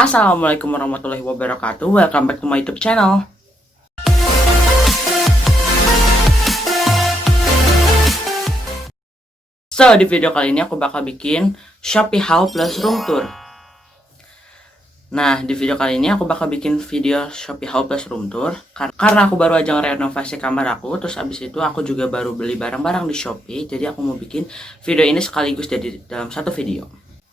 Assalamualaikum warahmatullahi wabarakatuh. Welcome back to my YouTube channel. So, di video kali ini aku bakal bikin Shopee Haul plus room tour. Nah, di video kali ini aku bakal bikin video Shopee Haul plus room tour karena aku baru aja ngerenovasi kamar aku. Terus abis itu aku juga baru beli barang-barang di Shopee. Jadi aku mau bikin video ini sekaligus jadi dalam satu video.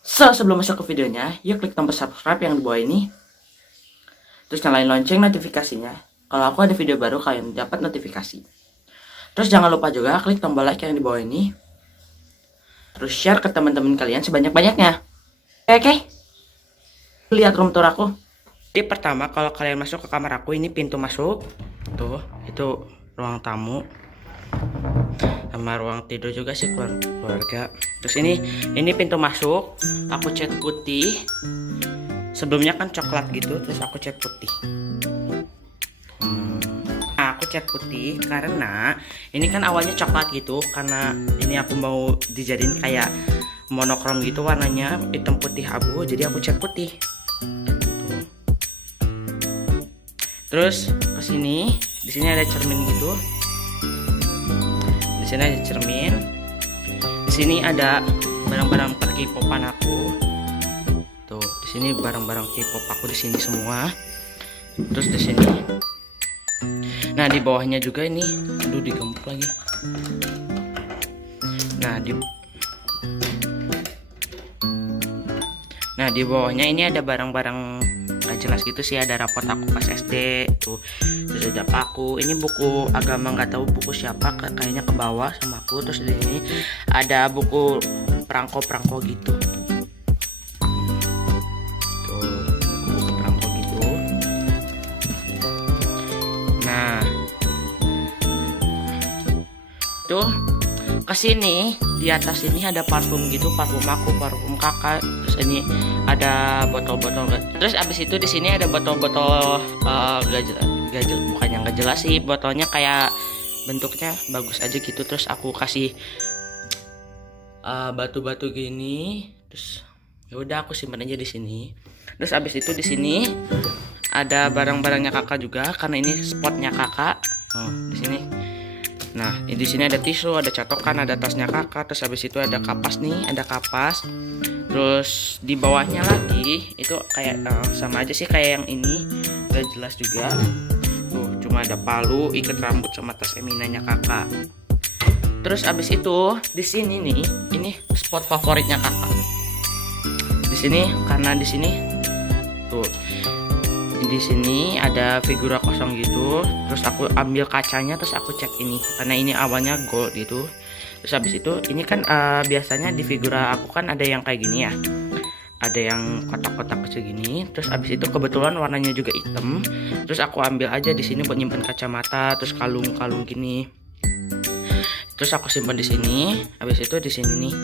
So, sebelum masuk ke videonya, yuk klik tombol subscribe yang di bawah ini. Terus nyalain lonceng notifikasinya. Kalau aku ada video baru, kalian dapat notifikasi. Terus jangan lupa juga klik tombol like yang di bawah ini. Terus share ke teman-teman kalian sebanyak-banyaknya. Oke? Lihat room tour aku. Jadi pertama, kalau kalian masuk ke kamar aku, ini pintu masuk. Tuh, itu ruang tamu. Sama ruang tidur juga sih keluarga. Terus ini pintu masuk. Aku cat putih. Sebelumnya kan coklat gitu, terus aku cat putih. Nah, aku cat putih karena ini kan awalnya coklat gitu, karena ini aku mau dijadiin kayak monokrom gitu warnanya, hitam putih abu, jadi aku cat putih. Tuh. Terus ke sini, di sini ada cermin gitu. Di sini ada cermin. Di sini ada barang-barang K-popan aku. Tuh, di sini barang-barang K-pop aku di sini semua. Terus di sini. Nah, di bawahnya juga ini, aduh digempuk lagi. Nah, di bawahnya ini ada barang-barang gak jelas gitu sih, ada rapot aku pas SD tuh. Terus ada paku, ini buku agama, nggak tahu buku siapa, kayaknya ke bawah sama aku. Terus di sini ada buku perangko gitu. Tuh, buku perangko gitu. Nah, tuh kesini di atas ini ada parfum gitu, parfum aku, parfum kakak. Terus ini ada botol-botol. Terus abis itu di sini ada botol-botol gak jelas, bukannya nggak jelas sih, botolnya kayak bentuknya bagus aja gitu. Terus aku kasih batu-batu gini. Terus ya udah aku simpan aja di sini. Terus abis itu di sini ada barang-barangnya kakak juga, karena ini spotnya kakak. Di sini. Nah, di sini ada tisu, ada catokan, ada tasnya kakak. Terus habis itu ada kapas nih, ada kapas. Terus di bawahnya lagi itu kayak sama aja sih kayak yang ini, gak jelas juga. Tuh, cuma ada palu, ikat rambut sama tas eminanya kakak. Terus habis itu di sini nih, ini spot favoritnya kakak. Di sini karena di sini tuh. Di sini ada figura kosong gitu. Terus aku ambil kacanya, terus aku cat ini karena ini awalnya gold gitu. Terus habis itu ini kan biasanya di figura aku kan ada yang kayak gini ya, ada yang kotak-kotak kecil gini. Terus habis itu kebetulan warnanya juga hitam. Terus aku ambil aja di sini buat nyimpen kacamata, terus kalung-kalung gini. Terus aku simpan di sini. Habis itu di sini nih,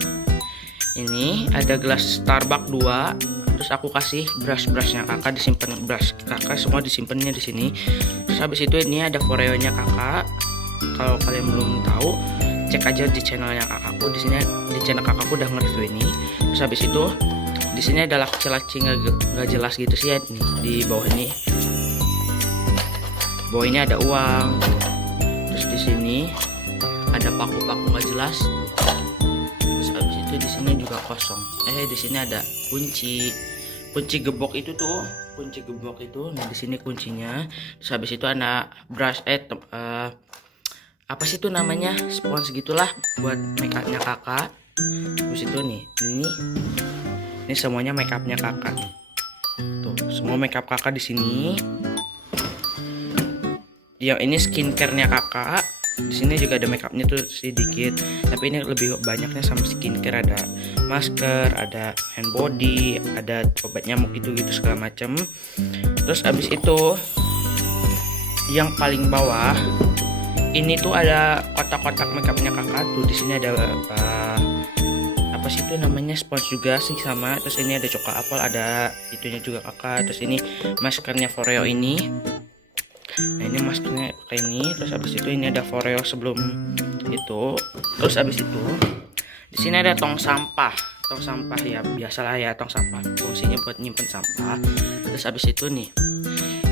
ini ada gelas Starbucks 2. Terus aku kasih brush-brushnya kakak, disimpan brush kakak semua disimpannya di sini. Terus habis itu ini ada Foreo-nya kakak. Kalau kalian belum tahu, cek aja di channel yang kakakku. Di sini di channel kakakku udah nge-review ini. Terus habis itu di sini ada laci-laci nggak jelas gitu sih ya, nih di bawah ini. Bawah ini ada uang. Terus di sini ada paku-paku nggak jelas. Di sini juga kosong. Di sini ada kunci gebok itu tuh, kunci gebok itu. Nah, di sini kuncinya. Terus habis itu ada brush apa sih itu namanya, spons gitulah buat make upnya kakak. Terus itu nih, ini semuanya make upnya kakak nih. Tuh, semua make up kakak di sini. Yang ini skincare-nya kakak. Di sini juga ada make upnya tuh sedikit, tapi ini lebih banyaknya sama skincare. Ada masker, ada hand body, ada obat nyamuk gitu segala macam. Terus abis itu yang paling bawah ini tuh ada kotak-kotak make upnya kakak tuh. Di sini ada apa sih itu namanya, spons juga sih sama. Terus ini ada coklat apel, ada itunya juga kakak. Terus ini maskernya Foreo ini. Nah, ini maskernya pakai ini. Terus habis itu ini ada Foreo sebelum itu. Terus habis itu di sini ada tong sampah. tong sampah ya, biasalah ya, tong sampah fungsinya buat nyimpen sampah. Terus habis itu nih,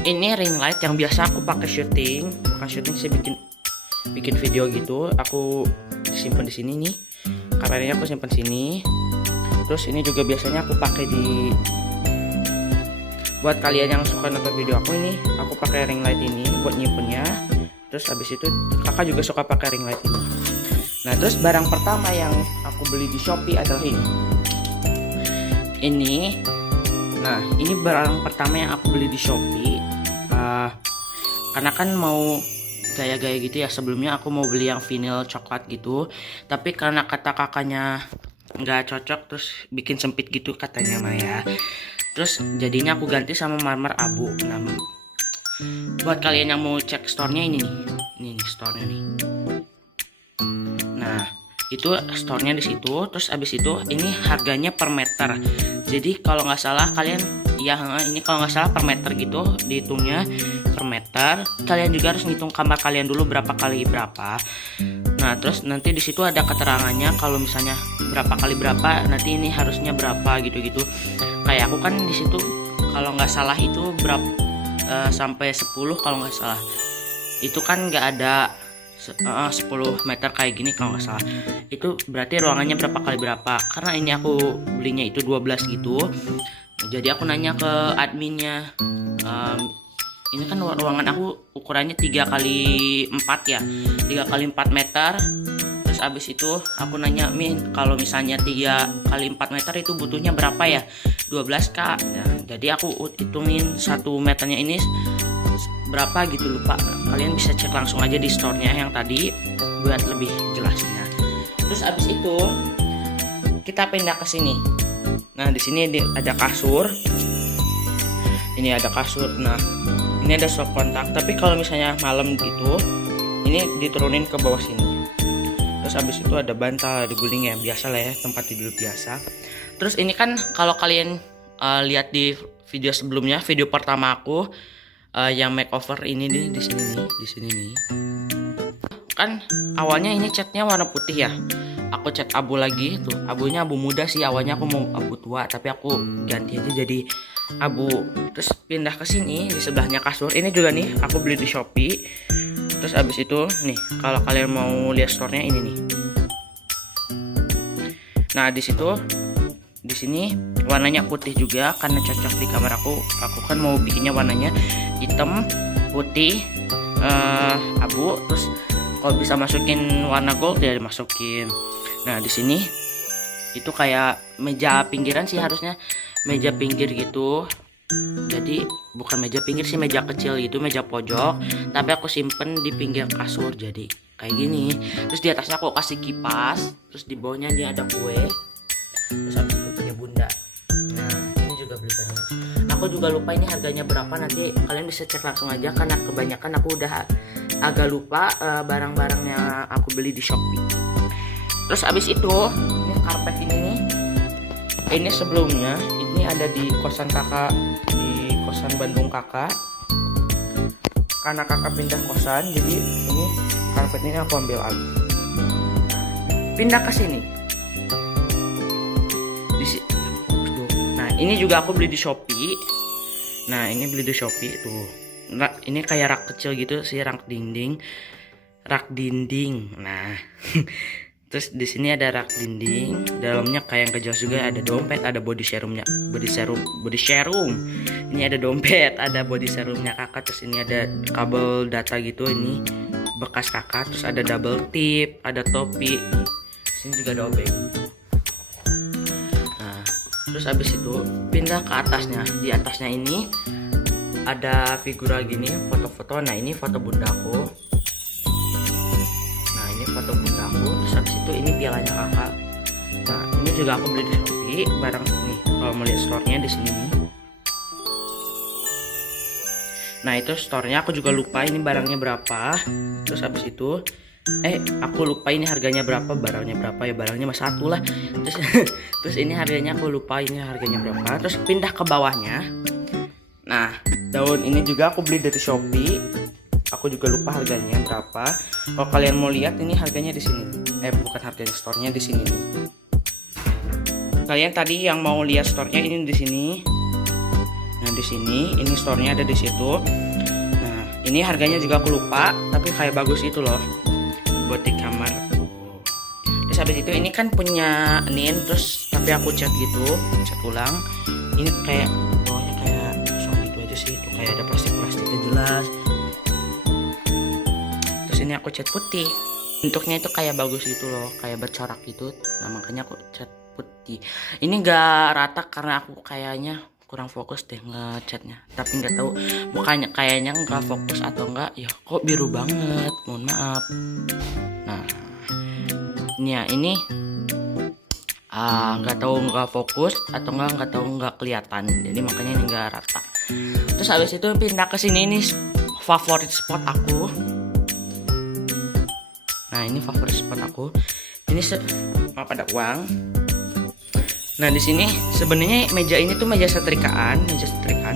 ini ring light yang biasa aku pakai syuting, bukan syuting sih, bikin video gitu. Aku simpen di sini nih, kameranya aku simpen sini. Terus ini juga biasanya aku pakai buat kalian yang suka nonton video aku ini, aku pakai ring light ini buat nyimpennya. Terus habis itu kakak juga suka pakai ring light ini. Nah, terus barang pertama yang aku beli di Shopee adalah ini. Nah, ini barang pertama yang aku beli di Shopee. Karena kan mau gaya-gaya gitu ya, sebelumnya aku mau beli yang vinyl coklat gitu, tapi karena kata kakaknya nggak cocok, terus bikin sempit gitu katanya Maya. Terus jadinya aku ganti sama marmer abu. Nah, buat kalian yang mau cek store-nya ini nih store-nya nih. Nah, itu store-nya di situ. Terus abis itu ini harganya per meter. Jadi kalau nggak salah kalian, ya ini kalau nggak salah per meter gitu dihitungnya, per meter. Kalian juga harus ngitung kamar kalian dulu berapa kali berapa. Nah, terus nanti di situ ada keterangannya kalau misalnya berapa kali berapa, nanti ini harusnya berapa gitu-gitu. Kayak aku kan di situ kalau nggak salah itu berapa sampai 10 kalau nggak salah. Itu kan nggak ada 10 meter kayak gini kalau nggak salah. Itu berarti ruangannya berapa kali berapa. Karena ini aku belinya itu 12 gitu. Jadi aku nanya ke adminnya, ini kan ruangan aku ukurannya 3 kali 4 ya, 3 kali 4 meter. Terus abis itu aku nanya, Min, kalau misalnya 3 kali 4 meter itu butuhnya berapa ya? 12 kak. Nah, jadi aku hitungin 1 meternya ini berapa gitu, lupa. Kalian bisa cek langsung aja di store-nya yang tadi buat lebih jelasnya. Terus abis itu kita pindah ke sini. Nah, di sini ada kasur. Ini ada kasur. Nah, ini ada stop kontak. Tapi kalau misalnya malam gitu, ini diturunin ke bawah sini. Terus habis itu ada bantal, ada guling ya, biasa lah ya, tempat tidur biasa. Terus ini kan kalau kalian lihat di video sebelumnya, video pertama aku yang makeover ini nih, di sini nih. Kan awalnya ini catnya warna putih ya. Aku cat abu lagi tuh. Abunya abu muda sih, awalnya aku mau abu tua, tapi aku ganti aja jadi abu. Terus pindah ke sini, di sebelahnya kasur. Ini juga nih aku beli di Shopee. Terus abis itu nih, kalau kalian mau lihat store-nya ini nih. Nah, di sini warnanya putih juga karena cocok di kamar aku. Aku kan mau bikinnya warnanya hitam, putih, abu. Terus kalau bisa masukin warna gold ya dimasukin. Nah, di sini itu kayak meja pinggiran sih harusnya, meja pinggir gitu. Jadi bukan meja pinggir sih, meja kecil gitu, meja pojok, tapi aku simpen di pinggir kasur jadi kayak gini. Terus di atasnya aku kasih kipas, terus di bawahnya dia ada kue. Terus aku punya bunda. Nah, ini juga beli barang. Aku juga lupa ini harganya berapa, nanti kalian bisa cek langsung aja karena kebanyakan aku udah agak lupa barang-barangnya aku beli di Shopee. Terus abis itu ini karpet ini nih. Ini sebelumnya ini ada di kosan kakak, di kosan Bandung kakak. Karena kakak pindah kosan, jadi ini karpet ini aku ambil lagi. Pindah ke sini. Nah, ini juga aku beli di Shopee. Nah, ini beli di Shopee tuh. Ini kayak rak kecil gitu sih, rak dinding. Nah. Terus di sini ada rak dinding, dalamnya kayak yang kejelas juga, ada dompet, ada body serumnya, body serum. Ini ada dompet, ada body serumnya kakak. Terus ini ada kabel data gitu, ini bekas kakak. Terus ada double tip, ada topi. Sini juga ada obeng. Nah, terus habis itu pindah ke atasnya. Di atasnya ini ada figura gini, foto-foto. Nah, ini foto bundaku. Foto bundaku. Terus habis itu ini pialanya kakak. Nah, ini juga aku beli di Shopee barang nih. Kalau melihat store-nya di sini nih. Nah, itu store-nya aku juga lupa ini barangnya berapa. Terus habis itu aku lupa ini harganya berapa, barangnya berapa ya, barangnya mah satu lah. Terus ini harganya aku lupa ini harganya berapa. Terus pindah ke bawahnya. Nah, daun ini juga aku beli dari Shopee. Aku juga lupa harganya berapa. Kalau kalian mau lihat ini harganya di sini. Bukan harganya store-nya di sini nih. Kalian tadi yang mau lihat store-nya ini di sini. Nah, di sini ini store-nya ada di situ. Nah, ini harganya juga aku lupa, tapi kayak bagus itu loh. Buat di kamar. Terus habis itu ini kan punya Nin, terus tapi aku cat gitu, cat ulang. Ini kayak bawahnya kayak kosong gitu aja sih. Tuh kayak ada plastik-plastiknya jelas. Terus ini aku cat putih. Bentuknya itu kayak bagus gitu loh, kayak bercorak gitu. Nah, makanya aku cat putih. Ini enggak rata karena aku kayaknya kurang fokus deh ngecatnya. Tapi nggak tahu mukanya kayaknya nggak fokus atau enggak. Ya kok biru banget. Mohon maaf. Nah, ini ya ini nggak tahu nggak fokus atau nggak tahu nggak kelihatan. Jadi makanya ini nggak rata. Terus habis itu pindah ke sini, ini favorit spot aku. Nah, ini favorit spot aku. Ini ada uang. Nah, di sini sebenarnya meja ini tuh meja setrikaan,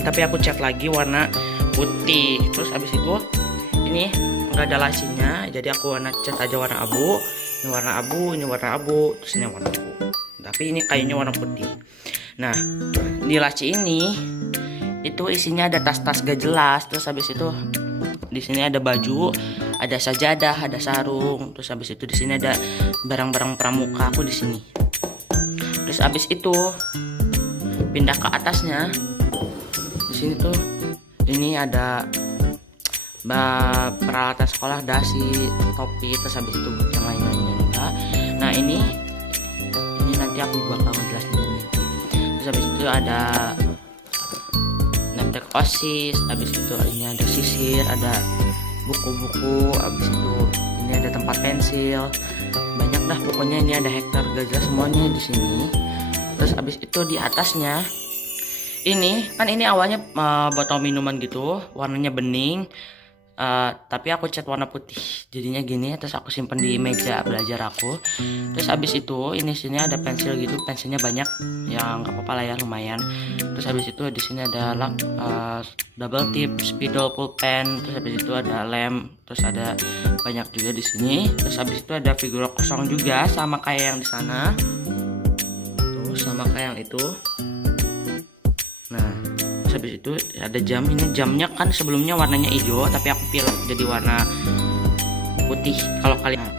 tapi aku cat lagi warna putih. Terus habis itu ini nggak ada lacinya, jadi aku warna cat aja warna abu. Ini warna abu, ini warna abu, terus ini warna abu. Tapi ini kayunya warna putih. Nah, di laci ini itu isinya ada tas-tas gak jelas. Terus habis itu di sini ada baju, ada sajadah, ada sarung. Terus habis itu di sini ada barang-barang pramuka aku di sini. Terus habis itu pindah ke atasnya. Di sini tuh ini ada peralatan sekolah, dasi, topi, terus habis itu yang lain-lainnya juga. Nah, ini nanti aku bakal ngejelasin ini. Terus habis itu ada name tag OSIS, habis itu ini ada sisir, ada buku-buku, habis itu ini ada tempat pensil, banyak dah pokoknya. Ini ada hektar gajah semuanya di sini. Terus habis itu di atasnya ini kan ini awalnya botol minuman gitu, warnanya bening, tapi aku cat warna putih jadinya gini. Terus aku simpen di meja belajar aku. Terus habis itu ini sini ada pensil gitu, pensilnya banyak, yang nggak apa-apa lah ya, lumayan. Terus habis itu di sini ada double tip, spidol, pulpen. Terus habis itu ada lem, terus ada banyak juga di sini. Terus habis itu ada figur kosong juga sama kayak yang di sana. Tuh sama kayak yang itu. Nah, terus habis itu ada jam. Ini jamnya kan sebelumnya warnanya hijau, tapi aku pilih jadi warna putih.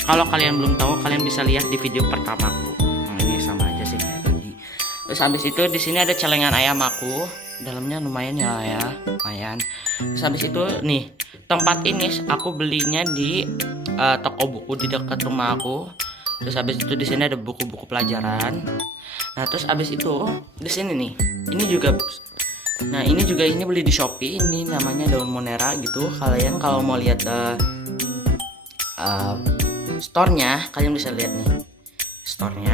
Kalau kalian belum tahu, kalian bisa lihat di video pertamaku. Nah, ini sama aja sih kayak tadi. Terus habis itu di sini ada celengan ayam aku. Dalamnya lumayan ya, lumayan. Terus habis itu nih, tempat ini aku belinya di toko buku di dekat rumah aku. Terus habis itu di sini ada buku-buku pelajaran. Nah, terus habis itu di sini nih, ini juga. Nah, ini juga ini beli di Shopee. Ini namanya daun monera gitu. Kalian kalau mau lihat store-nya, kalian bisa lihat nih store-nya.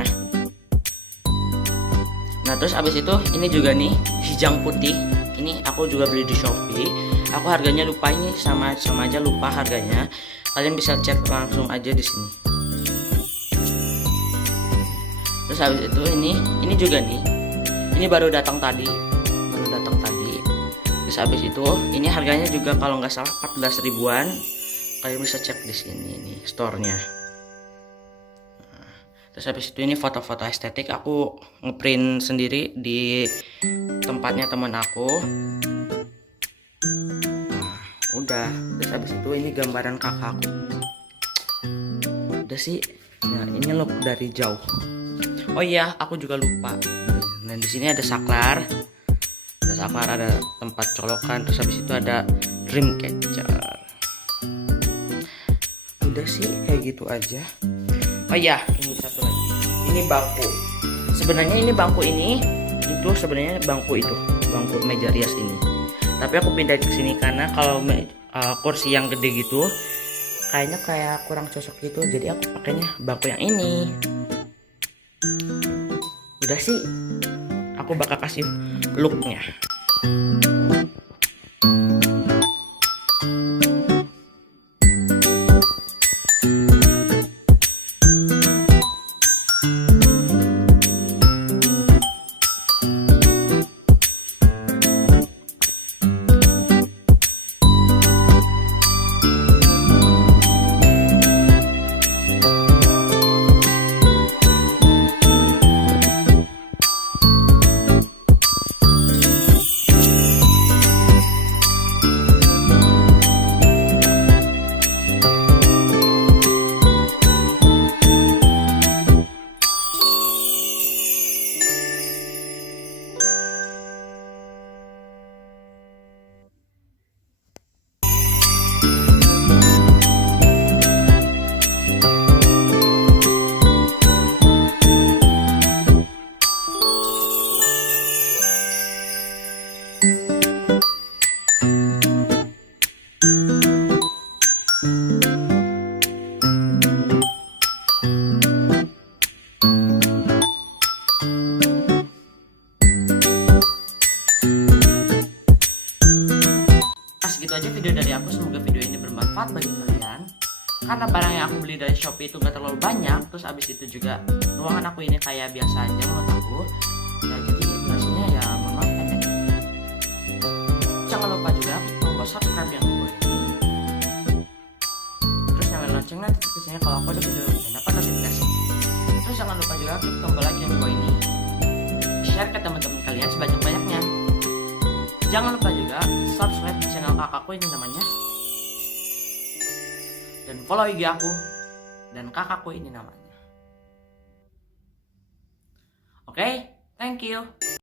Nah, terus habis itu ini juga nih hijang putih. Ini aku juga beli di Shopee. Aku harganya lupa, ini sama aja lupa harganya. Kalian bisa cek langsung aja di sini. Terus habis itu ini juga nih. Ini baru datang tadi. Terus habis itu ini harganya juga kalau nggak salah 14 ribuan. Kalian bisa cek di sini nih store-nya. Nah, terus habis itu ini foto-foto estetik aku ngeprint sendiri di tempatnya teman aku. Nah, udah. Terus habis itu ini gambaran kakakku. Udah sih. Nah, ini look dari jauh. Oh iya, aku juga lupa. Nah, di sini ada saklar. Ada tempat colokan. Terus habis itu ada dream catcher. Udah sih kayak gitu aja. Oh iya, ini satu lagi. Ini bangku. Sebenarnya ini bangku ini itu sebenarnya bangku meja rias ini. Tapi aku pindah ke sini karena kalau kursi yang gede gitu kayaknya kayak kurang cocok gitu. Jadi aku pakainya bangku yang ini. Udah sih, aku bakal kasih looknya. segitu aja video dari aku. Semoga video ini bermanfaat bagi kalian. Karena barang yang aku beli dari Shopee itu gak terlalu banyak. Terus abis itu juga ruangan aku ini kayak biasa aja menurut aku. Ya jadi durasinya ya mohon maaf pendek. Jangan lupa juga tombol subscribe yang gue ini. Terus nyalain loncengnya notifikasinya kalau aku ada video dan dapat notifikasi. Terus jangan lupa juga klik tombol like yang gue ini. Share ke teman-teman kalian sebanyak-banyaknya. Jangan lupa juga subscribe di channel kakakku ini namanya. Dan follow IG aku dan kakakku ini namanya. Oke, thank you.